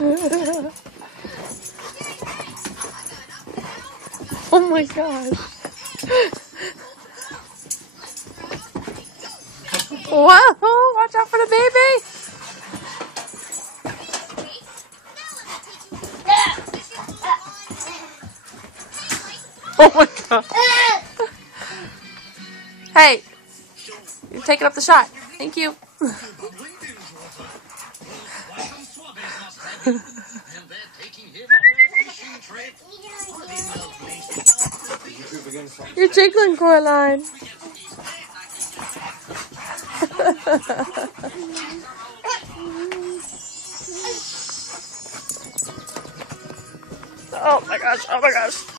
Oh my gosh. Whoa, watch out for the baby. Oh my god. Hey, you're taking up the shot. Thank you. You're jiggling, Coraline. Oh my gosh, oh my gosh.